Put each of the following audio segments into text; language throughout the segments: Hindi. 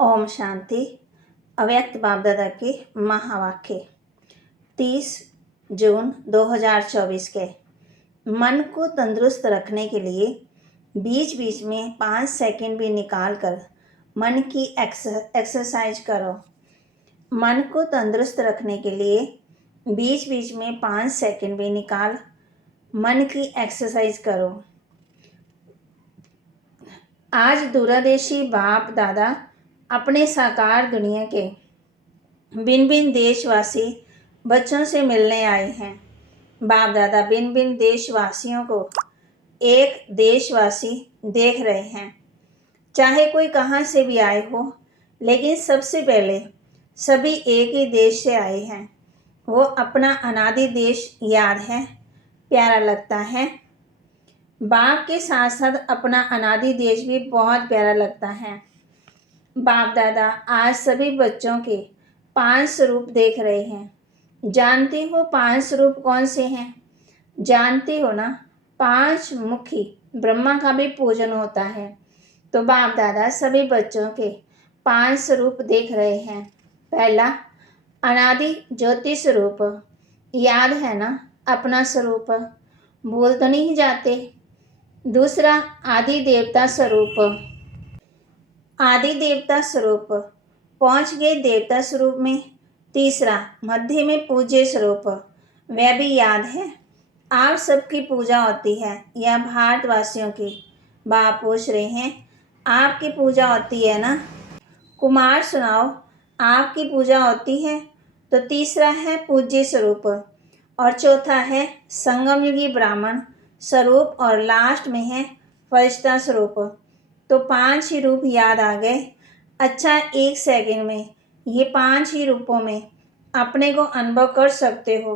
ओम शांति। अव्यक्त बाप दादा के महावाक्य 30 जून 2024 के। मन को तंदुरुस्त रखने के लिए बीच बीच में 5 सेकंड भी निकाल कर मन की एक्सरसाइज करो। मन को तंदुरुस्त रखने के लिए बीच बीच में 5 सेकंड भी निकाल मन की एक्सरसाइज करो। आज दूरदेशी बाप दादा अपने साकार दुनिया के भिन्न भिन्न देशवासी बच्चों से मिलने आए हैं। बाप दादा भिन्न भिन्न देशवासियों को एक देशवासी देख रहे हैं, चाहे कोई कहाँ से भी आए हो, लेकिन सबसे पहले सभी एक ही देश से आए हैं। वो अपना अनादि देश याद है, प्यारा लगता है। बाप के साथ साथ अपना अनादि देश भी बहुत प्यारा लगता है। बाप दादा आज सभी बच्चों के 5 स्वरूप देख रहे हैं। जानते हो 5 स्वरूप कौन से हैं? जानते हो ना, 5 मुखी ब्रह्मा का भी पूजन होता है। तो बाप दादा सभी बच्चों के 5 स्वरूप देख रहे हैं। पहला अनादि ज्योति स्वरूप, याद है ना अपना स्वरूप, भूल तो नहीं जाते। दूसरा आदि देवता स्वरूप, आदि देवता स्वरूप पहुँच गए देवता स्वरूप में। तीसरा मध्य में पूज्य स्वरूप, वह भी याद है। आप सबकी पूजा होती है या भारतवासियों की? बाप पूछ रहे हैं आपकी पूजा होती है ना? कुमार सुनाओ, आपकी पूजा होती है? तो तीसरा है पूज्य स्वरूप और चौथा है संगम युगी ब्राह्मण स्वरूप और लास्ट में है फरिश्ता स्वरूप। तो 5 ही रूप याद आ गए। अच्छा, 1 सेकंड में ये 5 ही रूपों में अपने को अनुभव कर सकते हो।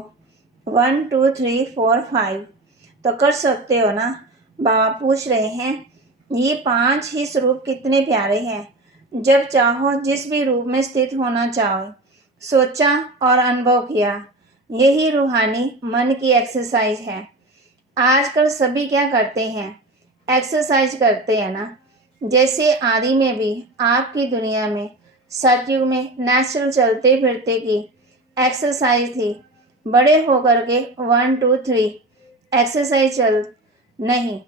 1 2 3 4 5 तो कर सकते हो ना? बाबा पूछ रहे हैं ये 5 ही स्वरूप कितने प्यारे हैं। जब चाहो जिस भी रूप में स्थित होना चाहो, सोचा और अनुभव किया। यही रूहानी मन की एक्सरसाइज है। आजकल सभी क्या करते हैं? एक्सरसाइज करते हैं ना। जैसे आदि में भी आपकी दुनिया में सतयुग में नेचुरल चलते फिरते की एक्सरसाइज थी। बड़े होकर के 1 2 3 एक्सरसाइज चल नहीं,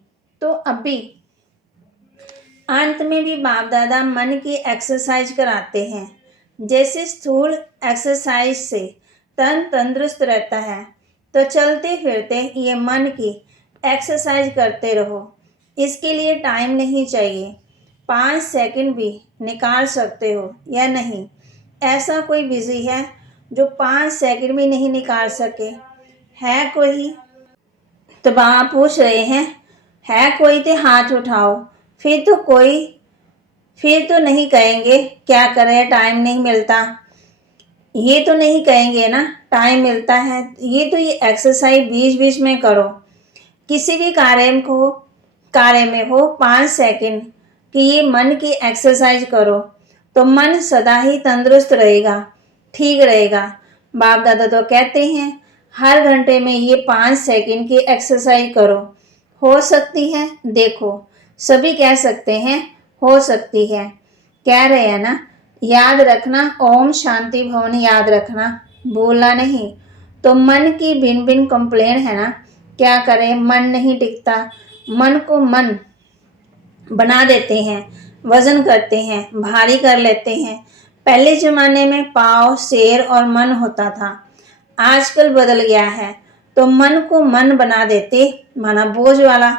तो अभी अंत में भी बाप दादा मन की एक्सरसाइज कराते हैं। जैसे स्थूल एक्सरसाइज से तन तंदुरुस्त रहता है, तो चलते फिरते ये मन की एक्सरसाइज करते रहो। इसके लिए टाइम नहीं चाहिए, 5 सेकंड भी निकाल सकते हो या नहीं? ऐसा कोई बिजी है जो 5 सेकंड भी नहीं निकाल सके? है कोई? तो बाबा पूछ रहे हैं है कोई? तो हाथ उठाओ। फिर तो नहीं कहेंगे क्या करें, टाइम नहीं मिलता। ये तो नहीं कहेंगे ना टाइम मिलता है। ये एक्सरसाइज बीच बीच में करो। किसी भी कार्य में हो 5 सेकंड कि ये मन की एक्सरसाइज करो, तो मन सदा ही तंदुरुस्त रहेगा, ठीक रहेगा। बाप दादा तो कहते हैं हर घंटे में ये 5 सेकंड की एक्सरसाइज करो। हो सकती है? देखो सभी कह सकते हैं हो सकती है, कह रहे हैं ना। याद रखना ओम शांति भवन, याद रखना, भूलना नहीं। तो मन की भिन्न भिन्न कंप्लेन है ना, क्या करें, मन नहीं टिकता। मन को मन बना देते हैं, वजन करते हैं, भारी कर लेते हैं। पहले ज़माने में पाँव, शेर और मन होता था, आजकल बदल गया है। तो मन को मन बना देते, माना बोझ वाला।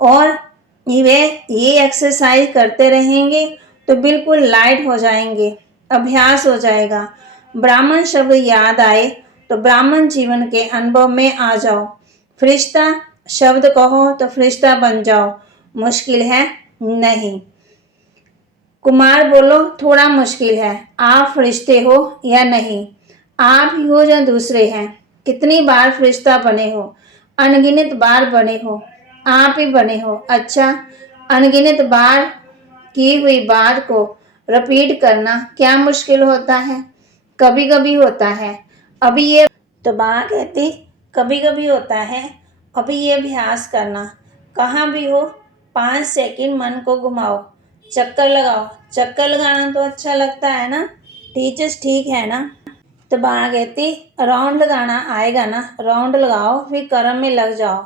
और ये एक्सरसाइज करते रहेंगे तो बिल्कुल लाइट हो जाएंगे, अभ्यास हो जाएगा। ब्राह्मण शब्द याद आए तो ब्राह्मण जीवन के अनुभव में आ जाओ। फरिश्ता शब्द कहो तो फरिश्ता बन जाओ। मुश्किल है? नहीं। कुमार बोलो थोड़ा मुश्किल है। आप फरिश्ते हो या नहीं? आप ही हो या दूसरे हैं? कितनी बार फरिश्ता बने हो? अनगिनत बार बने हो, आप ही बने हो। अच्छा, अनगिनत बार की हुई बात को रिपीट करना क्या मुश्किल होता है? कभी कभी होता है। अभी ये तो बात कहती कभी कभी होता है। अभी ये अभ्यास करना, कहाँ भी हो 5 सेकंड मन को घुमाओ, चक्कर लगाओ। चक्कर लगाना तो अच्छा लगता है ना, टीचर्स ठीक है ना। तो बा कहती राउंड लगाना आएगा ना, राउंड लगाओ फिर कर्म में लग जाओ।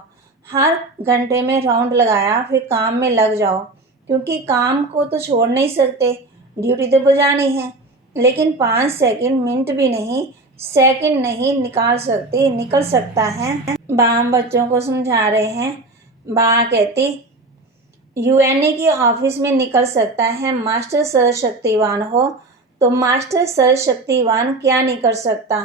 हर घंटे में राउंड लगाया फिर काम में लग जाओ, क्योंकि काम को तो छोड़ नहीं सकते, ड्यूटी तो बजानी है। लेकिन 5 सेकंड, मिनट भी नहीं, सेकंड नहीं निकाल सकते, निकल सकता है। बा बच्चों को समझा रहे हैं। बा कहती यूएनए के ऑफिस में निकल सकता है, मास्टर सर्वशक्तिवान हो तो मास्टर सर्वशक्तिवान क्या नहीं कर सकता।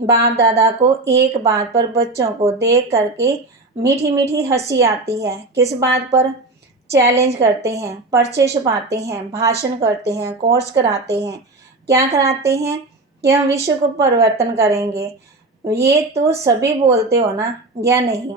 बाप दादा को एक बात पर बच्चों को देख करके मीठी मीठी हंसी आती है। किस बात पर? चैलेंज करते हैं, पर्चे छपाते हैं, भाषण करते हैं, कोर्स कराते हैं। क्या कराते हैं? कि हम विश्व को परिवर्तन करेंगे। ये तो सभी बोलते हो ना, या नहीं?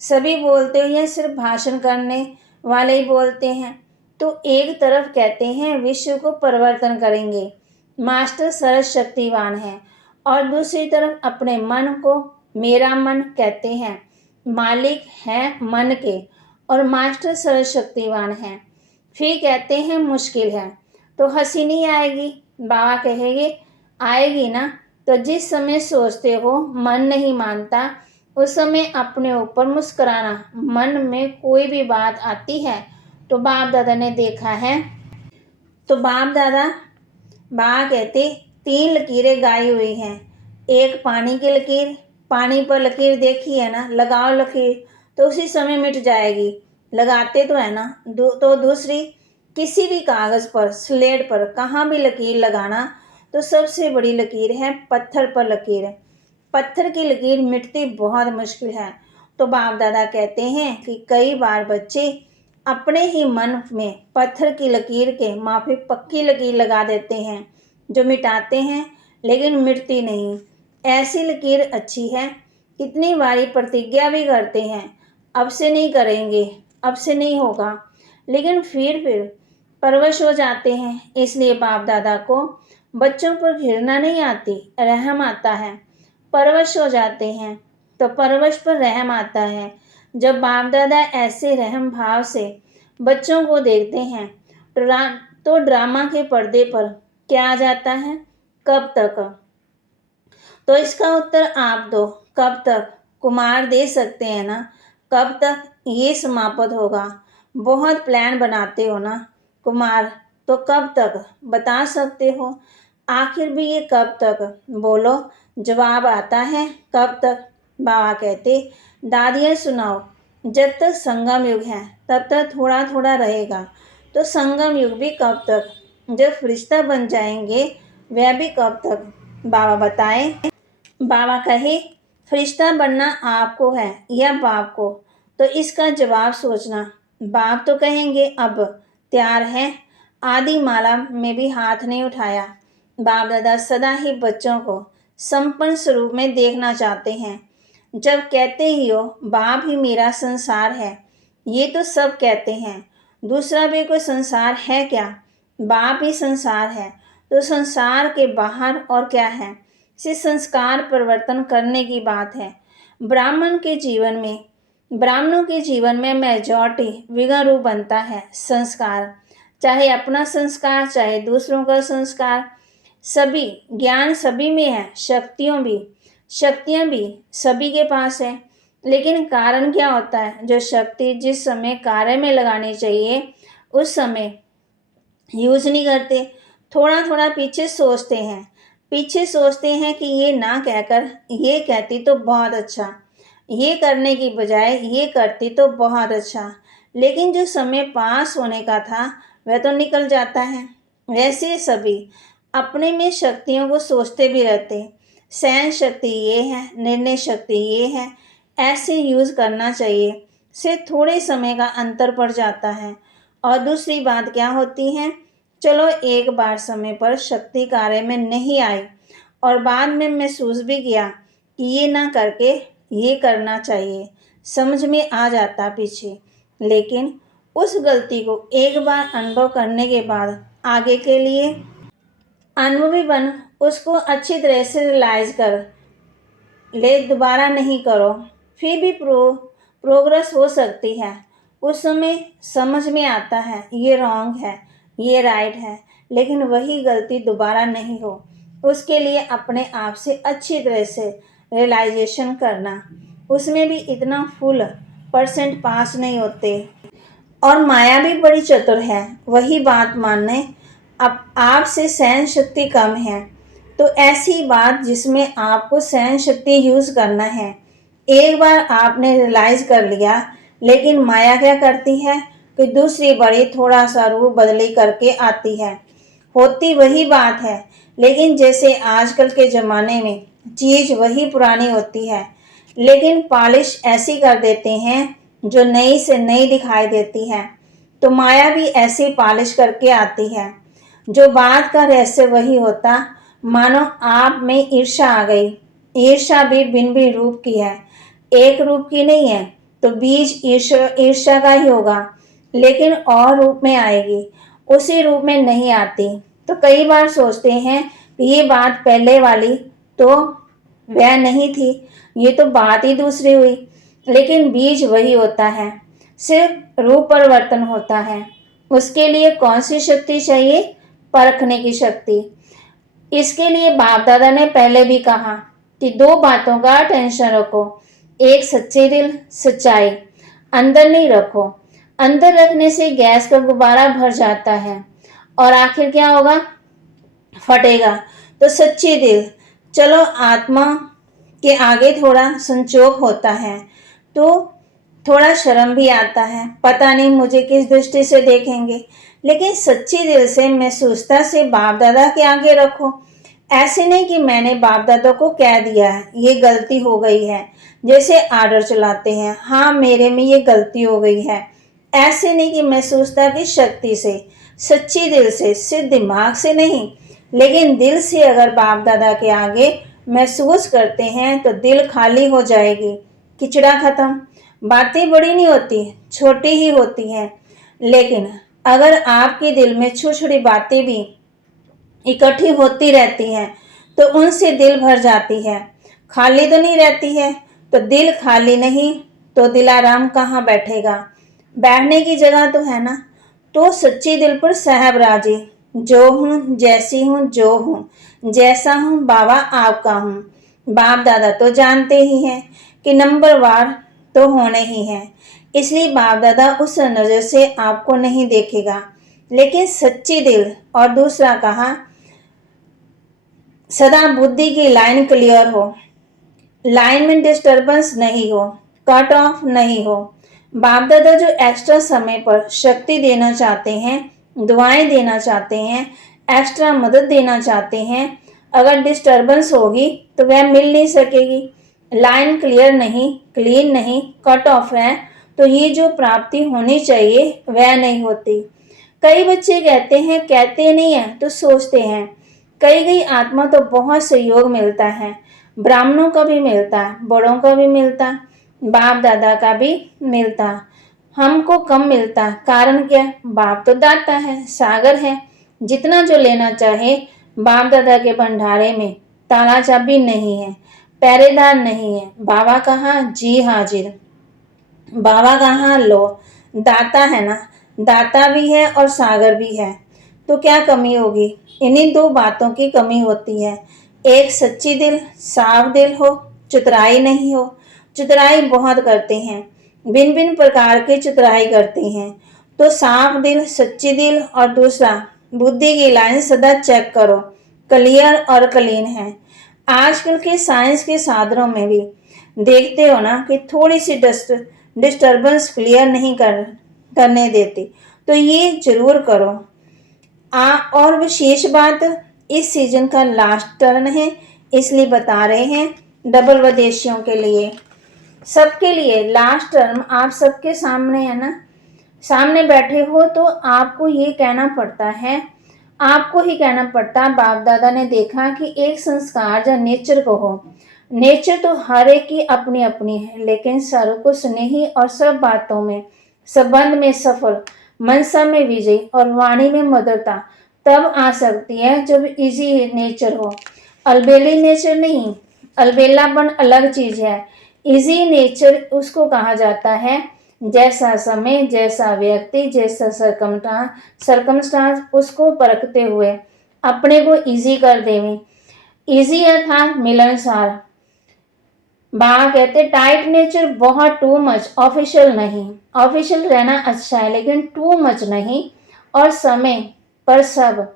सभी बोलते हो या सिर्फ भाषण करने वाले ही बोलते हैं? तो एक तरफ कहते हैं विश्व को परिवर्तन करेंगे, मास्टर सर्वशक्तिवान है, और दूसरी तरफ अपने मन को मेरा मन कहते हैं, मालिक हैं मन के और मास्टर सर्वशक्तिवान हैं। फिर कहते हैं मुश्किल है। तो हंसी नहीं आएगी? बाबा कहेंगे आएगी ना। तो जिस समय सोचते हो मन नहीं मानता, उस समय अपने ऊपर मुस्कुराना। मन में कोई भी बात आती है तो बाप दादा ने देखा है। तो बाप दादा बा कहते 3 लकीरें गाई हुई हैं। एक पानी की लकीर, पानी पर लकीर देखी है ना, लगाओ लकीर तो उसी समय मिट जाएगी, लगाते तो है ना। तो दूसरी, किसी भी कागज़ पर, स्लेट पर कहाँ भी लकीर लगाना तो सबसे बड़ी लकीर है पत्थर पर लकीर। पत्थर की लकीर मिटती बहुत मुश्किल है। तो बाप दादा कहते हैं कि कई बार बच्चे अपने ही मन में पत्थर की लकीर के माफी पक्की लकीर लगा देते हैं, जो मिटाते हैं लेकिन मिटती नहीं। ऐसी लकीर अच्छी है, कितनी बारी प्रतिज्ञा भी करते हैं अब से नहीं करेंगे, अब से नहीं होगा, लेकिन फिर परवश हो जाते हैं। इसलिए बाप दादा को बच्चों पर घृणा नहीं आती, रहम आता है। परवश हो जाते हैं तो परवश पर रहम आता है। जब बाप दादा ऐसे रहम भाव से बच्चों को देखते हैं तो ड्रामा के पर्दे पर क्या आ जाता है? कब तक? तो इसका उत्तर आप दो, कब तक? कुमार दे सकते हैं ना, कब तक ये समाप्त होगा? बहुत प्लान बनाते हो ना कुमार, तो कब तक बता सकते हो? आखिर भी ये कब तक? बोलो, जवाब आता है कब तक? बाबा कहते दादियाँ सुनाओ, जब तक संगम युग है तब तक थोड़ा थोड़ा रहेगा। तो संगम युग भी कब तक? जब फरिश्ता बन जाएंगे वह भी कब तक? बाबा बताएं। बाबा कहे फरिश्ता बनना आपको है या बाप को? तो इसका जवाब सोचना। बाप तो कहेंगे अब तैयार है, आदि माला में भी हाथ नहीं उठाया। बाप दादा सदा ही बच्चों को संपन्न स्वरूप में देखना चाहते हैं। जब कहते ही हो बाप ही मेरा संसार है, ये तो सब कहते हैं, दूसरा भी कोई संसार है क्या? बाप ही संसार है, तो संसार के बाहर और क्या है? से संस्कार परिवर्तन करने की बात है। ब्राह्मणों के जीवन में मेजॉरिटी विघ्न रूप बनता है संस्कार, चाहे अपना संस्कार चाहे दूसरों का संस्कार। सभी ज्ञान सभी में है, शक्तियाँ भी सभी के पास है, लेकिन कारण क्या होता है? जो शक्ति जिस समय कार्य में लगानी चाहिए उस समय यूज नहीं करते, थोड़ा थोड़ा पीछे सोचते हैं कि ये ना कहकर ये कहती तो बहुत अच्छा, ये करने की बजाय ये करती तो बहुत अच्छा, लेकिन जो समय पास होने का था वह तो निकल जाता है। वैसे सभी अपने में शक्तियों को सोचते भी रहते, सहन शक्ति ये है, निर्णय शक्ति ये है, ऐसे यूज़ करना चाहिए, से थोड़े समय का अंतर पड़ जाता है। और दूसरी बात क्या होती है? चलो एक बार समय पर शक्ति कार्य में नहीं आई और बाद में महसूस भी किया कि ये ना करके ये करना चाहिए, समझ में आ जाता पीछे, लेकिन उस गलती को एक बार अनुभव करने के बाद आगे के लिए अनुभवी बन उसको अच्छी तरह से रियलाइज कर ले, दोबारा नहीं करो, फिर भी प्रोग्रेस हो सकती है। उस समय समझ में आता है ये रॉन्ग है, ये राइट है, लेकिन वही गलती दोबारा नहीं हो, उसके लिए अपने आप से अच्छी तरह से रियलाइजेशन करना। उसमें भी इतना फुल % पास नहीं होते। और माया भी बड़ी चतुर है, वही बात मानने अब आपसे सहन शक्ति कम है, तो ऐसी बात जिसमें आपको सहन शक्ति यूज़ करना है, एक बार आपने रियलाइज़ कर लिया, लेकिन माया क्या करती है कि दूसरी बड़ी थोड़ा सा रूप बदली करके आती है। होती वही बात है, लेकिन जैसे आजकल के ज़माने में चीज़ वही पुरानी होती है, लेकिन पॉलिश ऐसी कर देते हैं जो नई से नई दिखाई देती है। तो माया भी ऐसी पॉलिश करके आती है। जो बात का रहस्य वही होता, मानो आप में ईर्ष्या आ गई। ईर्ष्या भी भिन्न भिन्न रूप की है, एक रूप की नहीं है, तो बीज ईर्ष्या का ही होगा, लेकिन और रूप में आएगी, उसी रूप में नहीं आती। तो कई बार सोचते हैं कि ये बात पहले वाली तो वह नहीं थी, ये तो बात ही दूसरी हुई, लेकिन बीज वही होता है, सिर्फ रूप परिवर्तन होता है। उसके लिए कौन सी शक्ति चाहिए? परखने की शक्ति। इसके लिए बाप दादा ने पहले भी कहा कि 2 बातों का टेंशन रखो, एक सच्चे दिल, सच्चाई। अंदर नहीं रखो, अंदर रखने से गैस का गुब्बारा भर जाता है और आखिर क्या होगा? फटेगा। तो सच्ची दिल। चलो आत्मा के आगे थोड़ा संकोच होता है, तो थोड़ा शर्म भी आता है, पता नहीं मुझे किस दृष्टि से देखेंगे, लेकिन सच्ची दिल से महसूसता से बाप दादा के आगे रखो। ऐसे नहीं कि मैंने बाप दादा को कह दिया है ये गलती हो गई है, जैसे आर्डर चलाते हैं, हाँ मेरे में ये गलती हो गई है। ऐसे नहीं कि महसूसता की शक्ति से, सच्ची दिल से, सिर्फ दिमाग से नहीं, लेकिन दिल से अगर बाप दादा के आगे महसूस करते हैं तो दिल खाली हो जाएगी, किचड़ा खत्म। बातें बड़ी नहीं होती, छोटी ही होती हैं, लेकिन अगर आपके दिल में छोटी छोटी बातें भी इकट्ठी होती रहती हैं तो उनसे दिल भर जाती है, खाली तो नहीं रहती है। तो दिल खाली नहीं तो दिलाराम कहाँ बैठेगा? बैठने की जगह तो है ना। तो सच्ची दिल पर साहब राजी, जो हूँ जैसी हूँ जो हूँ जैसा हूँ बाबा आपका हूँ। बाप दादा तो जानते ही हैं कि नंबर वार तो होने ही हैं, इसलिए बाप दादा उस नज़र से आपको नहीं देखेगा, लेकिन सच्ची दिल। और दूसरा कहा, सदा बुद्धि की लाइन क्लियर हो, लाइन में डिस्टरबेंस नहीं हो, कट ऑफ नहीं हो। बाप दादा जो एक्स्ट्रा समय पर शक्ति देना चाहते हैं, दुआएं देना चाहते हैं, एक्स्ट्रा मदद देना चाहते हैं, अगर डिस्टरबेंस होगी तो वह मिल नहीं सकेगी। लाइन क्लियर नहीं, क्लीन नहीं, कट ऑफ है, तो ये जो प्राप्ति होनी चाहिए वह नहीं होती। कई बच्चे कहते हैं, कहते नहीं हैं तो सोचते हैं। कई आत्मा तो बहुत सहयोग मिलता है, ब्राह्मणों का भी मिलता, बड़ों का भी मिलता, बाप दादा का भी मिलता, हमको कम मिलता। कारण क्या? बाप तो दाता है, सागर है, जितना जो लेना चाहे। बाप दादा के भंडारे में ताला चाबी नहीं है, पहरेदार नहीं है। बाबा कहाँ? जी हाजिर। बाबा कहाँ? लो, दाता है ना, दाता भी है और सागर भी है, तो क्या कमी होगी? इन्हीं 2 बातों की कमी होती है, एक सच्ची दिल, साफ दिल हो, चतुराई नहीं हो। चतुराई बहुत करते हैं, भिन्न भिन्न प्रकार की चतुराई करते हैं। तो साफ दिल, सच्ची दिल, और दूसरा बुद्धि की लाइन सदा चेक करो, क्लियर और क्लीन है। आजकल के साइंस के साधनों में भी देखते हो ना कि थोड़ी सी डिस्टर्बेंस क्लियर नहीं करने देती, तो ये जरूर करो। और विशेष बात, इस सीजन का लास्ट टर्न है, इसलिए बता रहे हैं डबल विदेशियों के लिए, सबके लिए लास्ट टर्म आप सबके सामने है ना, सामने बैठे हो, तो आपको ये कहना पड़ता है, आपको ही कहना पड़ता। बाप दादा ने देखा कि एक संस्कार या नेचर को हो, नेचर तो हर एक की अपनी अपनी है, लेकिन सर्व को स्नेही और सब बातों में, संबंध में सफल, मनसा में विजयी और वाणी में मधुरता तब आ सकती है जब इजी नेचर हो, अलबेली नेचर नहीं। अलबेलापन अलग चीज है, इजी नेचर उसको कहा जाता है जैसा समय, जैसा व्यक्ति, जैसा सरकमस्टांस उसको परखते हुए अपने को इजी कर देवें। इजी अर्थात मिलनसार। बाबा कहते टाइट नेचर बहुत टू मच, ऑफिशियल नहीं। ऑफिशियल रहना अच्छा है लेकिन टू मच नहीं। और समय पर सब,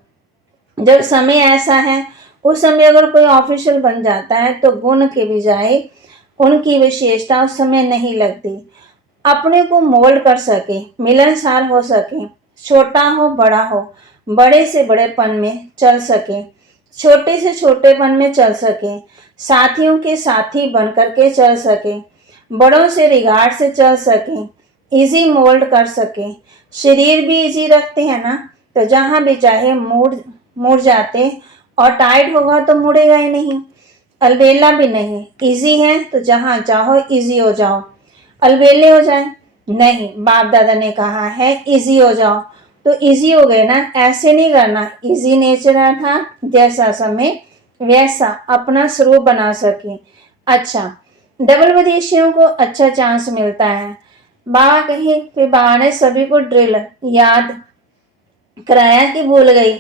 जब समय ऐसा है उस समय अगर कोई ऑफिशियल बन जाता है तो गुण के बजाय उनकी विशेषता उस समय नहीं लगती। अपने को मोल्ड कर सके, मिलनसार हो सके, छोटा हो बड़ा हो, बड़े से बड़ेपन में चल सके, छोटे से छोटेपन में चल सके, साथियों के साथी बन करके चल सके, बड़ों से रिगार्ड से चल सके, इजी मोल्ड कर सके। शरीर भी इजी रखते हैं ना, तो जहाँ भी चाहे मुड़ जाते, और टाइट होगा तो मुड़ेगा ही नहीं, अलबेला भी नहीं। इजी है तो जहाँ चाहो इजी हो जाओ, अलबेले हो जाए नहीं। बाप दादा ने कहा है इजी हो जाओ, तो इजी हो गए ना, ऐसे नहीं करना। इजी नेचर था, जैसा समय वैसा अपना स्वरूप बना सके। अच्छा, डबल विदेशियों को अच्छा चांस मिलता है। बाबा कहे, फिर बाबा ने सभी को ड्रिल याद कराया कि भूल गई।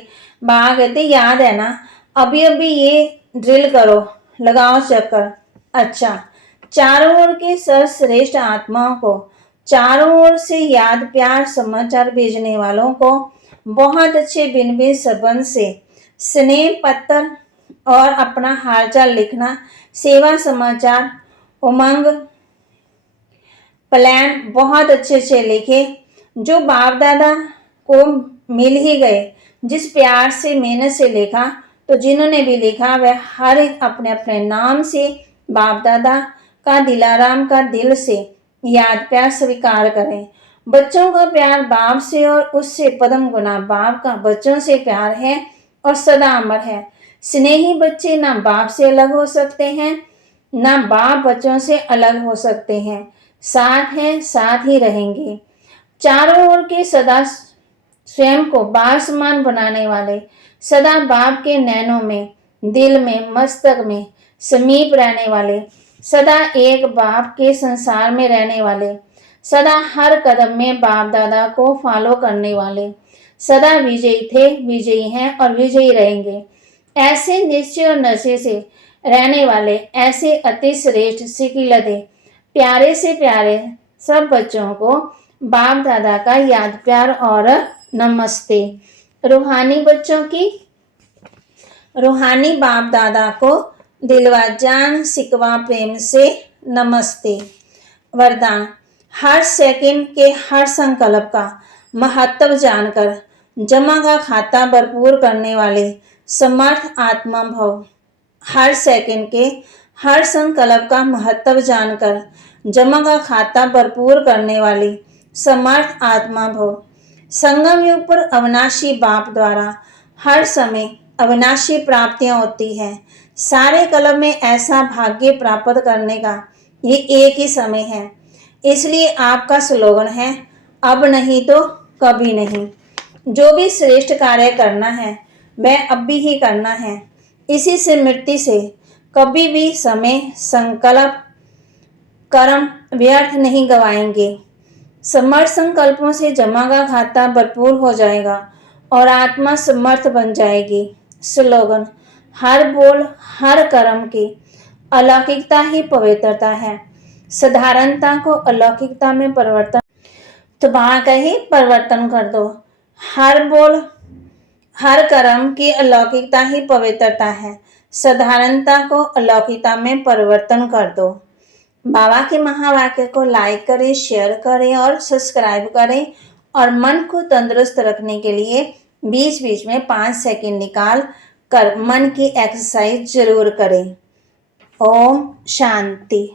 बाबा कहते याद है ना, अभी अभी ये ड्रिल करो, लगाओ चक्कर। अच्छा, चारों ओर के सर्वश्रेष्ठ आत्माओं को, चारों ओर से याद प्यार समाचार भेजने वालों को बहुत अच्छे बिन बिन संबंध से स्नेह पत्र और अपना हालचाल लिखना, सेवा समाचार, उमंग, प्लान बहुत अच्छे अच्छे लिखे, जो बाप दादा को मिल ही गए। जिस प्यार से मेहनत से लिखा, तो जिन्होंने भी लिखा वह हर एक अपने अपने नाम से बाप दादा का दिलाराम का दिल से याद प्यार स्वीकार करें। बच्चों का प्यार बाप से और उससे पदम गुना बाप का बच्चों से प्यार है और सदा अमर है। स्नेही बच्चे ना बाप से अलग हो सकते हैं, ना बाप बच्चों से अलग हो सकते हैं। साथ हैं, साथ ही रहेंगे। चारों ओर के सदा स्वयं को बाप समान बनाने वाले, सदा बाप के नैनों में, दिल में, मस्तक में समीप रहने वाले, सदा एक बाप के संसार में रहने वाले, सदा हर कदम में बाप दादा को फॉलो करने वाले, सदा विजयी थे, विजयी हैं और विजयी रहेंगे। ऐसे निश्चय और नशे से रहने वाले, ऐसे अति श्रेष्ठ सिकिलदे प्यारे से प्यारे सब बच्चों को बाप दादा का याद प्यार और नमस्ते। रूहानी बच्चों की, रूहानी बाप दादा को दिलवा जान सिकवा प्रेम से नमस्ते। वरदान, हर सेकंड के हर संकल्प का महत्व जानकर जमा का खाता भरपूर करने वाले समर्थ आत्मा भव। हर सेकंड के हर संकल्प का महत्व जानकर जमा का खाता भरपूर करने वाली समर्थ आत्मा भव। संगम युग पर अविनाशी बाप द्वारा हर समय अविनाशी प्राप्तियां होती हैं। सारे कलम में ऐसा भाग्य प्राप्त करने का ये एक ही समय है। इसलिए आपका स्लोगन है, अब नहीं तो कभी नहीं। जो भी श्रेष्ठ कार्य करना है वह अब भी ही करना है। इसी स्मृति से कभी भी समय, संकल्प, कर्म व्यर्थ नहीं गवाएंगे। समर्थ संकल्पों से जमा का खाता भरपूर हो जाएगा और आत्मा समर्थ बन जाएगी। स्लोगन, हर बोल हर कर्म की अलौकिकता ही पवित्रता है। साधारणता को अलौकिकता में परिवर्तन, तो वहां का ही परिवर्तन कर दो। हर बोल हर कर्म की अलौकिकता ही पवित्रता है। साधारणता को अलौकिकता में परिवर्तन कर दो। बाबा के महावाक्य को लाइक करें, शेयर करें और सब्सक्राइब करें। और मन को तंदुरुस्त रखने के लिए बीच बीच में 5 सेकंड निकाल कर मन की एक्सरसाइज जरूर करें। ओम शांति।